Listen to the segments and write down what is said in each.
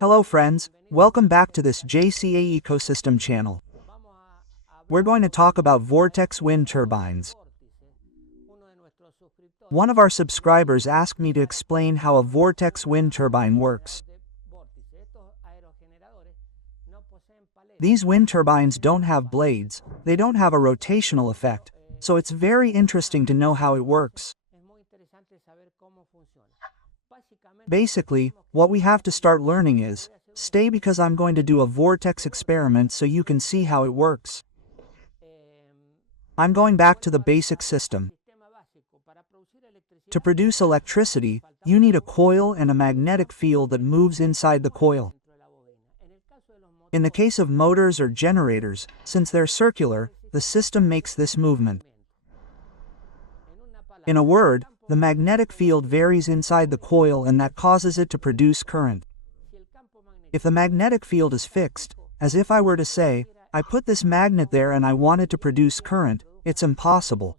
Hello friends, welcome back to this JCA ecosystem channel. We're going to talk about Vortex wind turbines. One of our subscribers asked me to explain how a Vortex wind turbine works. These wind turbines don't have blades, they don't have a rotational effect, so it's very interesting to know how it works. Basically, what we have to start learning is, stay because I'm going to do a vortex experiment so you can see how it works. I'm going back to the basic system. To produce electricity, you need a coil and a magnetic field that moves inside the coil. In the case of motors or generators, since they're circular, the system makes this movement. In a word, the magnetic field varies inside the coil and that causes it to produce current. If the magnetic field is fixed, as if I were to say, I put this magnet there and I want it to produce current, it's impossible.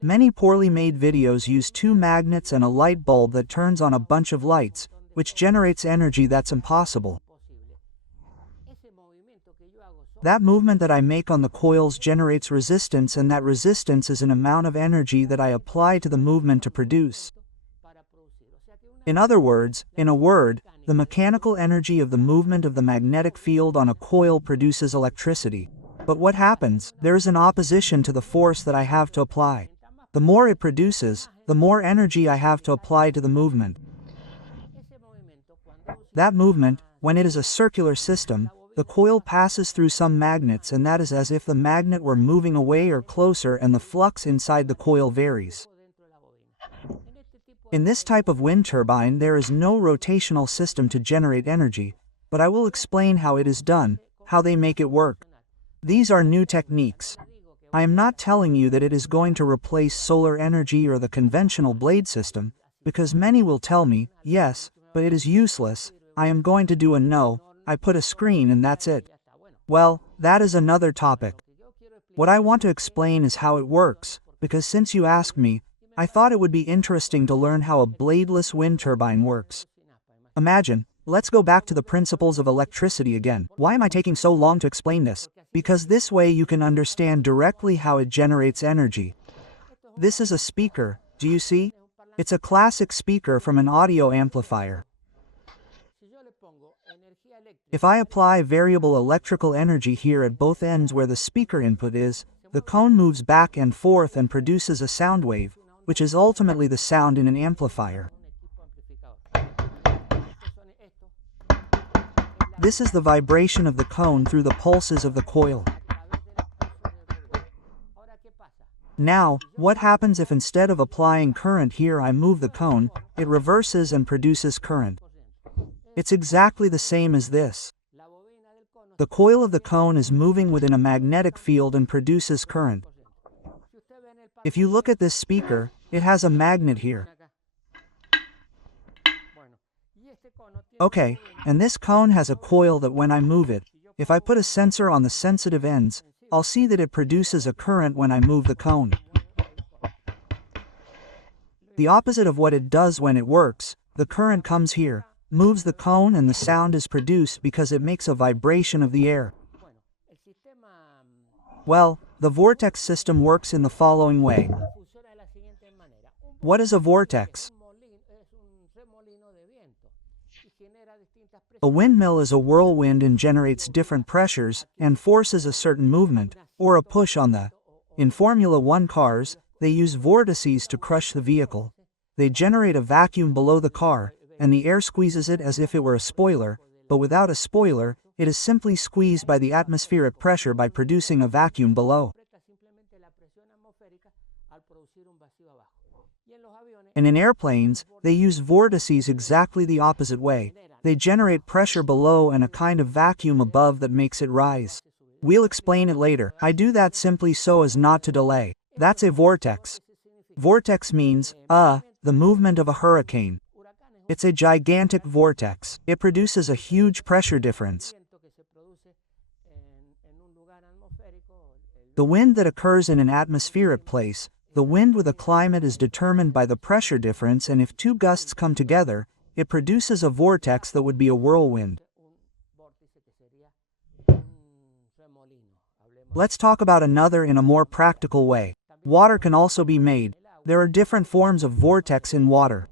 Many poorly made videos use two magnets and a light bulb that turns on a bunch of lights, which generates energy that's impossible. That movement that I make on the coils generates resistance, and that resistance is an amount of energy that I apply to the movement to produce. In other words, in a word, the mechanical energy of the movement of the magnetic field on a coil produces electricity. But what happens? There is an opposition to the force that I have to apply. The more it produces, the more energy I have to apply to the movement. That movement, when it is a circular system, the coil passes through some magnets, and that is as if the magnet were moving away or closer, and the flux inside the coil varies. In this type of wind turbine there is no rotational system to generate energy, but I will explain how it is done, how they make it work. These are new techniques. I am not telling you that it is going to replace solar energy or the conventional blade system, because many will tell me, yes, but it is useless. I am going to do a no, I put a screen and that's it. Well, that is another topic. What I want to explain is how it works, because since you asked me, I thought it would be interesting to learn how a bladeless wind turbine works. Imagine, let's go back to the principles of electricity again. Why am I taking so long to explain this? Because this way you can understand directly how it generates energy. This is a speaker, do you see? It's a classic speaker from an audio amplifier. If I apply variable electrical energy here at both ends where the speaker input is, the cone moves back and forth and produces a sound wave, which is ultimately the sound in an amplifier. This is the vibration of the cone through the pulses of the coil. Now, what happens if instead of applying current here I move the cone, it reverses and produces current? It's exactly the same as this. The coil of the cone is moving within a magnetic field and produces current. If you look at this speaker, it has a magnet here. Okay, and this cone has a coil that when I move it, if I put a sensor on the sensitive ends, I'll see that it produces a current when I move the cone. The opposite of what it does when it works, the current comes here, moves the cone, and the sound is produced because it makes a vibration of the air. Well, the vortex system works in the following way. What is a vortex? A windmill is a whirlwind and generates different pressures and forces a certain movement, or a push on the. In Formula 1 cars, they use vortices to crush the vehicle. They generate a vacuum below the car, and the air squeezes it as if it were a spoiler, but without a spoiler, it is simply squeezed by the atmospheric pressure by producing a vacuum below. And in airplanes, they use vortices exactly the opposite way. They generate pressure below and a kind of vacuum above that makes it rise. We'll explain it later. I do that simply so as not to delay. That's a vortex. Vortex means, the movement of a hurricane. It's a gigantic vortex. It produces a huge pressure difference. The wind that occurs in an atmospheric place, the wind with a climate is determined by the pressure difference, and if two gusts come together, it produces a vortex that would be a whirlwind. Let's talk about another in a more practical way. Water can also be made. There are different forms of vortex in water.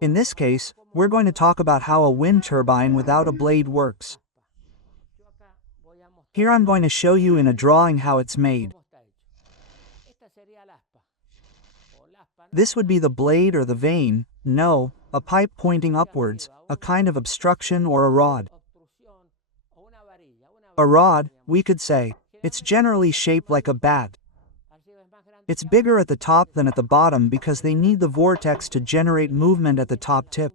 In this case, we're going to talk about how a wind turbine without a blade works. Here I'm going to show you in a drawing how it's made. This would be the blade or the vane, no, a pipe pointing upwards, a kind of obstruction or a rod. A rod, we could say, it's generally shaped like a bat. It's bigger at the top than at the bottom because they need the vortex to generate movement at the top tip.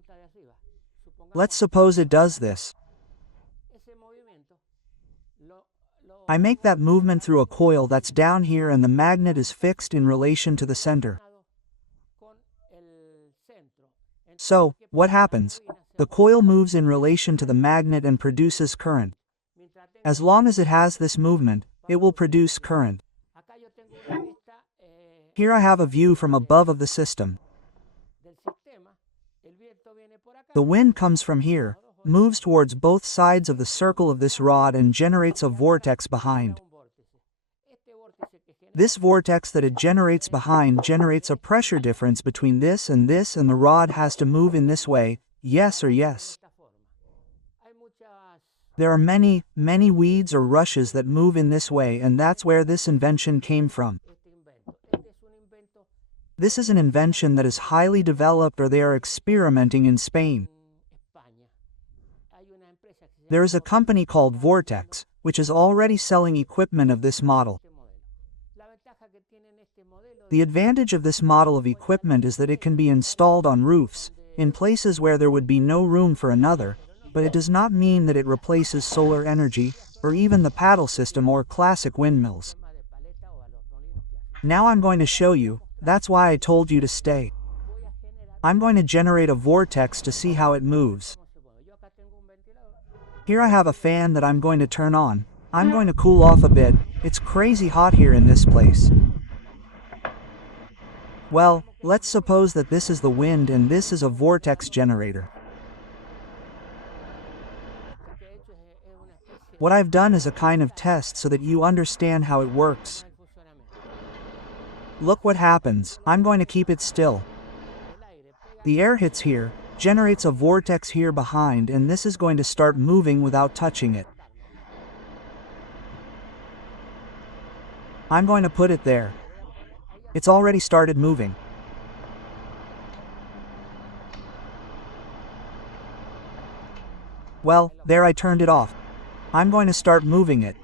Let's suppose it does this. I make that movement through a coil that's down here and the magnet is fixed in relation to the center. So, what happens? The coil moves in relation to the magnet and produces current. As long as it has this movement, it will produce current. Here I have a view from above of the system. The wind comes from here, moves towards both sides of the circle of this rod and generates a vortex behind. This vortex that it generates behind generates a pressure difference between this, and the rod has to move in this way, yes or yes. There are many weeds or rushes that move in this way, and that's where this invention came from. This is an invention that is highly developed, or they are experimenting in Spain. There is a company called Vortex, which is already selling equipment of this model. The advantage of this model of equipment is that it can be installed on roofs, in places where there would be no room for another, but it does not mean that it replaces solar energy, or even the paddle system or classic windmills. Now I'm going to show you, that's why I told you to stay. I'm going to generate a vortex to see how it moves. Here I have a fan that I'm going to turn on. I'm going to cool off a bit, it's crazy hot here in this place. Well, let's suppose that this is the wind and this is a vortex generator. What I've done is a kind of test so that you understand how it works. Look what happens. I'm going to keep it still. The air hits here, generates a vortex here behind, and this is going to start moving without touching it. I'm going to put it there. It's already started moving. Well, there I turned it off. I'm going to start moving it.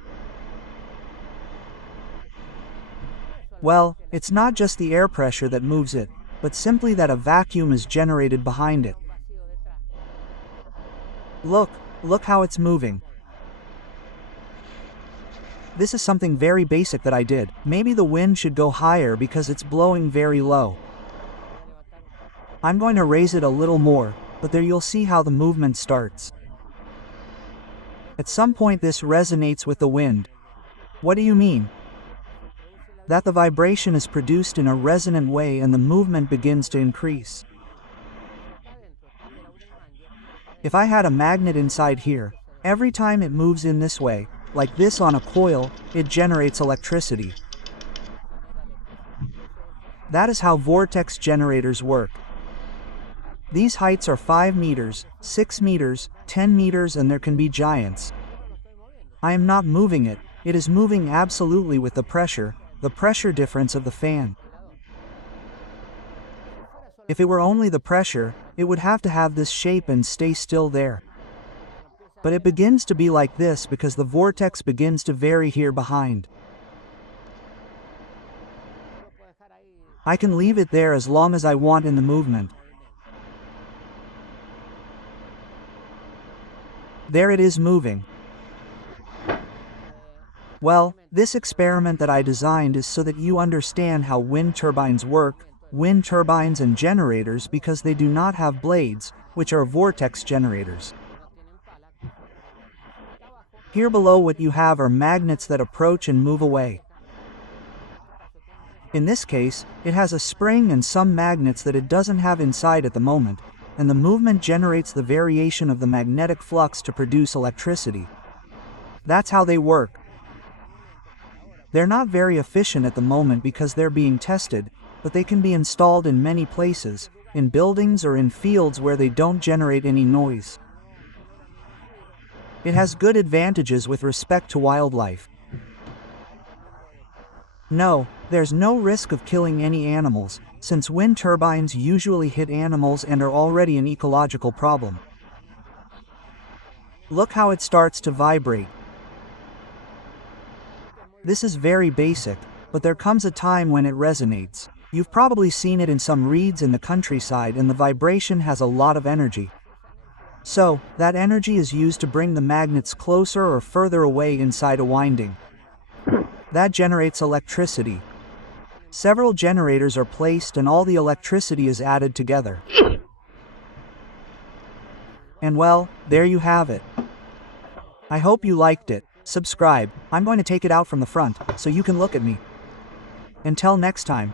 Well, it's not just the air pressure that moves it, but simply that a vacuum is generated behind it. Look how it's moving. This is something very basic that I did. Maybe the wind should go higher because it's blowing very low. I'm going to raise it a little more, but there you'll see how the movement starts. At some point this resonates with the wind. What do you mean? That the vibration is produced in a resonant way and the movement begins to increase. If I had a magnet inside here, every time it moves in this way, like this on a coil, it generates electricity. That is how vortex generators work. These heights are 5 meters, 6 meters, 10 meters, and there can be giants. I am not moving it, it is moving absolutely with the pressure difference of the fan. If it were only the pressure, it would have to have this shape and stay still there. But it begins to be like this because the vortex begins to vary here behind. I can leave it there as long as I want in the movement. There it is moving. Well, this experiment that I designed is so that you understand how wind turbines work, wind turbines and generators, because they do not have blades, which are vortex generators. Here below what you have are magnets that approach and move away. In this case, it has a spring and some magnets that it doesn't have inside at the moment, and the movement generates the variation of the magnetic flux to produce electricity. That's how they work. They're not very efficient at the moment because they're being tested, but they can be installed in many places, in buildings or in fields where they don't generate any noise. It has good advantages with respect to wildlife. No, there's no risk of killing any animals, since wind turbines usually hit animals and are already an ecological problem. Look how it starts to vibrate. This is very basic, but there comes a time when it resonates. You've probably seen it in some reeds in the countryside, and the vibration has a lot of energy. So, that energy is used to bring the magnets closer or further away inside a winding. That generates electricity. Several generators are placed and all the electricity is added together. And well, there you have it. I hope you liked it. Subscribe. I'm going to take it out from the front, so you can look at me. Until next time.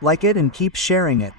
Like it and keep sharing it.